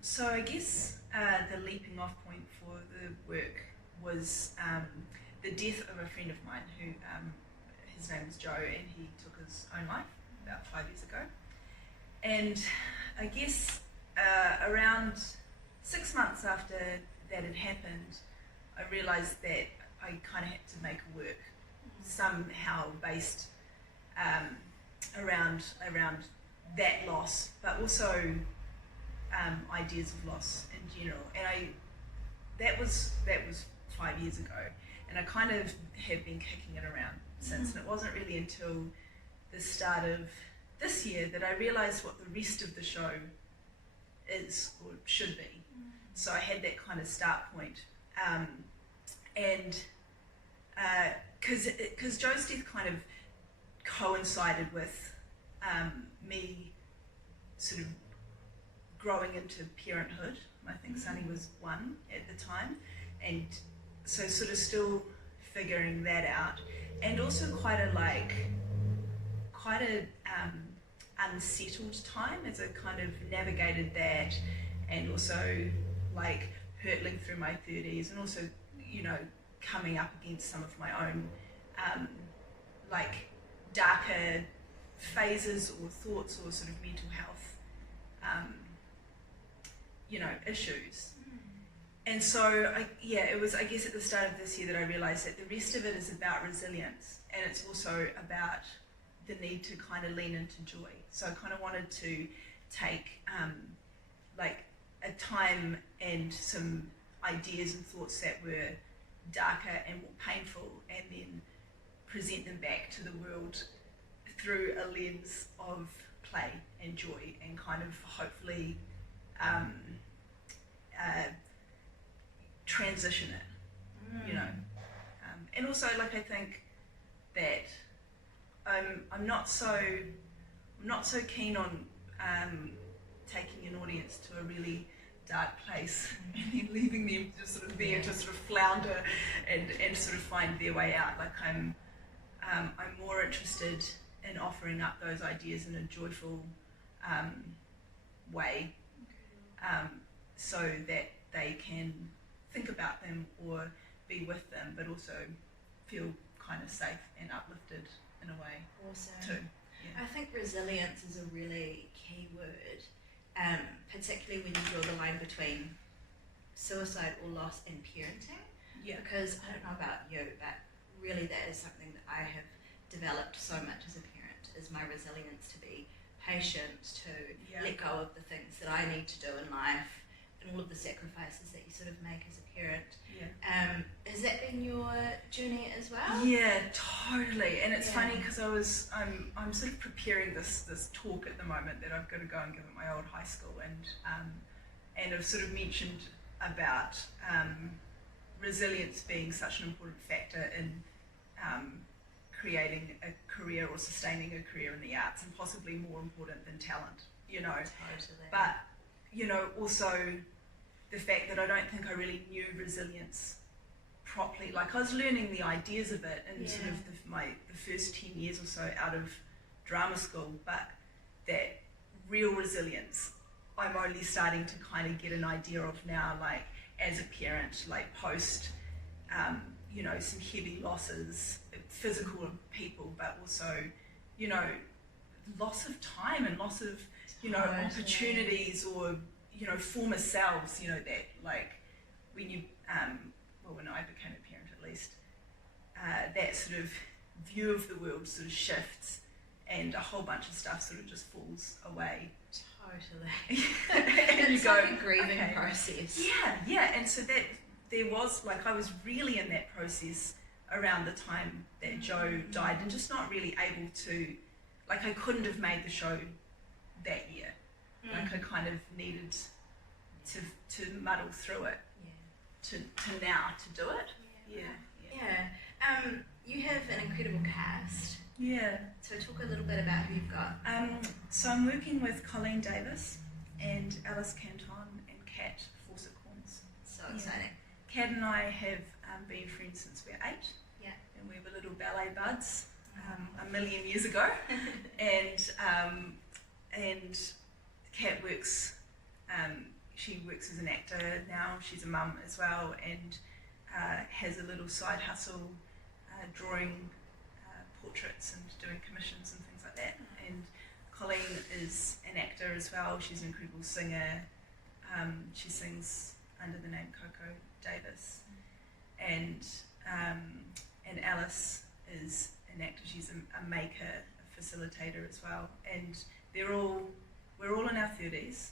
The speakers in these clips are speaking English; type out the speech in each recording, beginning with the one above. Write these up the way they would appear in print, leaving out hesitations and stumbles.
So I guess the leaping off point for the work was the death of a friend of mine who, his name was Joe, and he took his own life about 5 years ago. And I guess around 6 months after that had happened, I realised that I kind of had to make a work somehow based around that loss, but also ideas of loss in general. And that was 5 years ago, and I kind of have been kicking it around since. And it wasn't really until the start of this year that I realised what the rest of the show is or should be. So I had that kind of start point, and because Joe's death kind of coincided with me sort of growing into parenthood. I think Sunny was 1 at the time, and so sort of still figuring that out, and also quite a unsettled time as I kind of navigated that, and also like hurtling through my 30s, and also, you know, coming up against some of my own like darker phases or thoughts or sort of mental health issues. And so it was, I guess, at the start of this year that I realised that the rest of it is about resilience, and it's also about the need to kind of lean into joy. So I kind of wanted to take like a time and some ideas and thoughts that were darker and more painful, and then present them back to the world through a lens of play and joy, and kind of hopefully transition it, you know. And also, like, I think that I'm not so keen on taking an audience to a really dark place and then leaving them just sort of there to sort of flounder and sort of find their way out. Like, I'm more interested in offering up those ideas in a joyful way, so that they can think about them or be with them, but also feel kind of safe and uplifted in a way. Awesome. Too. Yeah. I think resilience is a really key word, particularly when you draw the line between suicide or loss and parenting. Yeah. Because I don't know about you, but really that is something that I have developed so much as a parent, is my resilience to be patient, to let go of the things that I need to do in life, and all of the sacrifices that you sort of make as a parent. Yeah. Has that been your journey as well? Yeah, totally. And it's funny because I'm sort of preparing this talk at the moment that I've got to go and give at my old high school, and I've sort of mentioned about resilience being such an important factor in creating a career or sustaining a career in the arts, and possibly more important than talent, you know. Totally. But, you know, also the fact that I don't think I really knew resilience properly. Like, I was learning the ideas of it in sort of the first 10 years or so out of drama school, but that real resilience I'm only starting to kind of get an idea of now, like as a parent, like post you know, some heavy losses, physical people, but also, you know, loss of time and loss of, you know, opportunities, or, you know, former selves, you know, that like when you, when I became a parent at least, that sort of view of the world sort of shifts, and a whole bunch of stuff sort of just falls away. Totally. And it's like a grieving process. Yeah, and so that there was, like, I was really in that process around the time that Joe died, and just not really able to, like, I couldn't have made the show that year. Like, I kind of needed to muddle through it to now to do it. Yeah. You have an incredible cast. Yeah. So talk a little bit about who you've got. So I'm working with Colleen Davis and Alice Canton and Cat Ruka. So exciting. Cat and I have been friends since we're 8. Yeah. And we were little ballet buds a million years ago. and Cat works she works as an actor now. She's a mum as well, and has a little side hustle, drawing portraits and doing commissions and things like that. And Colleen is an actor as well. She's an incredible singer. She sings under the name Coco Davis. And Alice is an actor. She's a maker, a facilitator as well. And we're all in our 30s.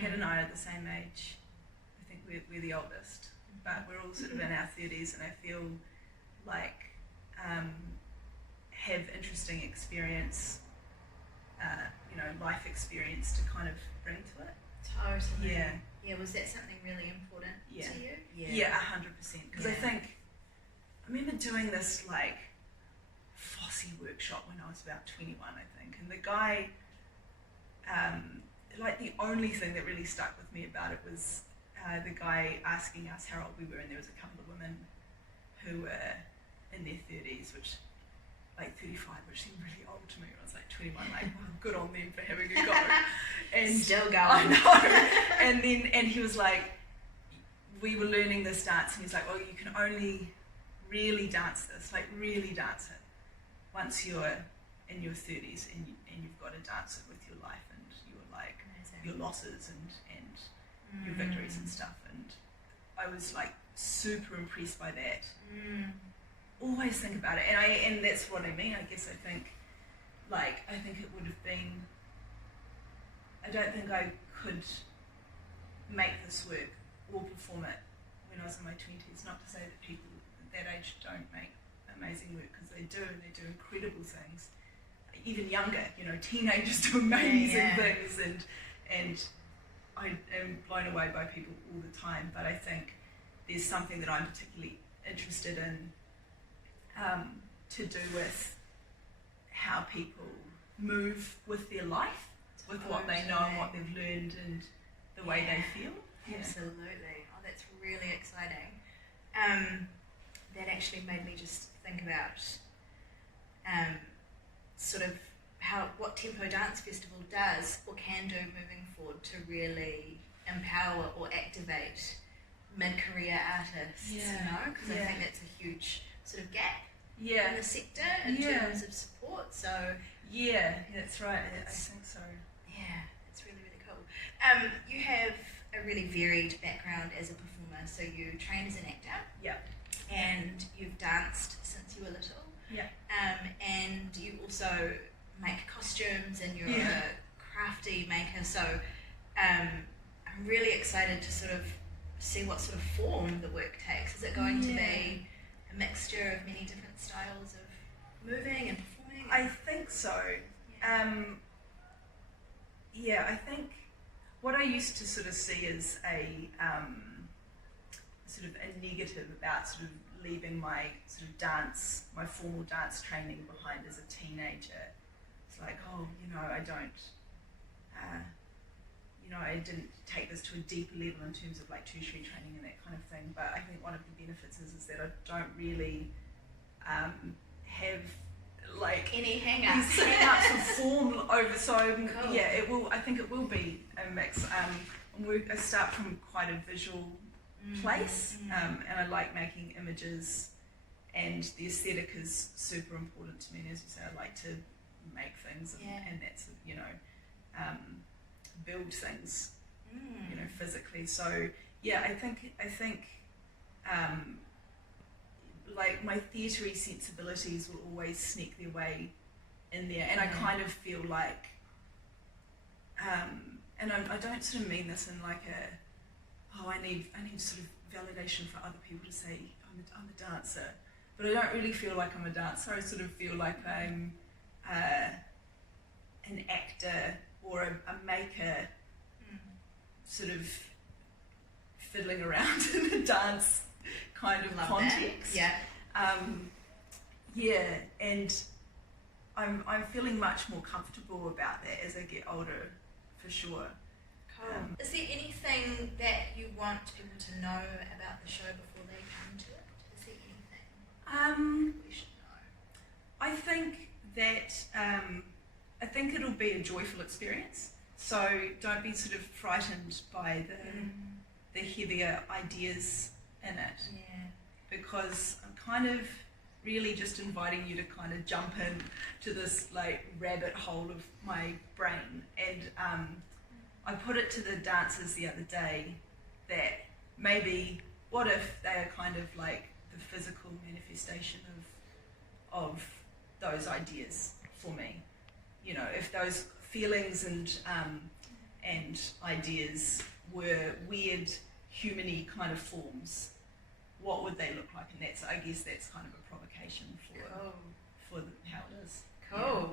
Kat and I are the same age. I think we're the oldest, but we're all sort of in our 30s, and I feel like have interesting experience, life experience to kind of bring to it. Totally. Yeah. Yeah, was that something really important to you? Yeah, 100%. Because I think, I remember doing this like Fosse workshop when I was about 21, I think, and the guy, like the only thing that really stuck with me about it was the guy asking us how old we were, and there was a couple of women who were in their 30s, which like 35, which seemed really old to me. I was like 21, like, oh, good on them for having a go. And still going. I know. And he was like, we were learning this dance, and he's like, well, you can only really dance this, like really dance it, once you're in your 30s, and you've got to dance it with your life and your like your losses and your victories and stuff. And I was like super impressed by that. Always think about it, and that's what I mean. I guess I think it would have been. I don't think I could make this work or perform it when I was in my 20s. Not to say that people at that age don't make amazing work, because they do, and they do incredible things. Even younger, teenagers do amazing things, and I am blown away by people all the time. But I think there's something that I'm particularly interested in to do with how people move with their life, with what they know and what they've learned and the way they feel. Absolutely. Oh, that's really exciting. That actually made me just think about sort of what Tempo Dance Festival does or can do moving forward to really empower or activate mid-career artists, because I think that's a huge sort of gap in the sector in terms of support. So that's right. I think so. Yeah, it's really, really cool. You have a really varied background as a performer. So you trained as an actor, and you've danced since you were little, and you also make costumes, and you're a crafty maker. So I'm really excited to sort of see what sort of form the work takes. Is it going to be a mixture of many different styles of moving and performing? I think so. I think what I used to sort of see as a sort of a negative about sort of leaving my sort of my formal dance training behind as a teenager. It's like, I don't, I didn't take this to a deeper level in terms of like tertiary training and that kind of thing. But I think one of the benefits is that I don't really have like any hang-ups. These hang-ups of form over. So it will. I think it will be a mix. I start from quite a visual place, and I like making images, and the aesthetic is super important to me. And as you say, I like to make things, and that's build things, physically. So I think like my theatre-y sensibilities will always sneak their way in there, and I kind of feel like, and I don't sort of mean this in like I need sort of validation for other people to say I'm a dancer, but I don't really feel like I'm a dancer. I sort of feel like I'm an actor or a maker, sort of fiddling around in a dance kind of context. And I'm feeling much more comfortable about that as I get older, for sure. Cool. Is there anything that you want people to know about the show before they come to it? Is there anything we should know? I think that I think it'll be a joyful experience. So don't be sort of frightened by the heavier ideas in it, because I'm kind of really just inviting you to kind of jump in to this like rabbit hole of my brain. And I put it to the dancers the other day that maybe what if they are kind of like the physical manifestation of those ideas for me. You know, if those feelings and ideas were weird human-y kind of forms, what would they look like? And I guess that's kind of a provocation for how it is. Cool.